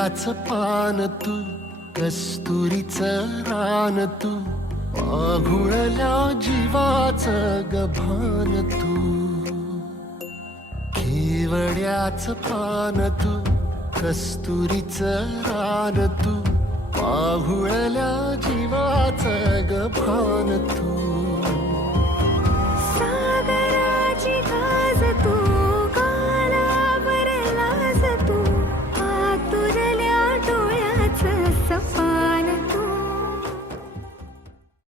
केवड्याच पान तू, कस्तुरीचं रान तू, आघुळल्या जीवाचं गभान तू. केवड्याच पान तू, कस्तुरीचं रान तू, आघुळल्या जीवाचं गभान तू.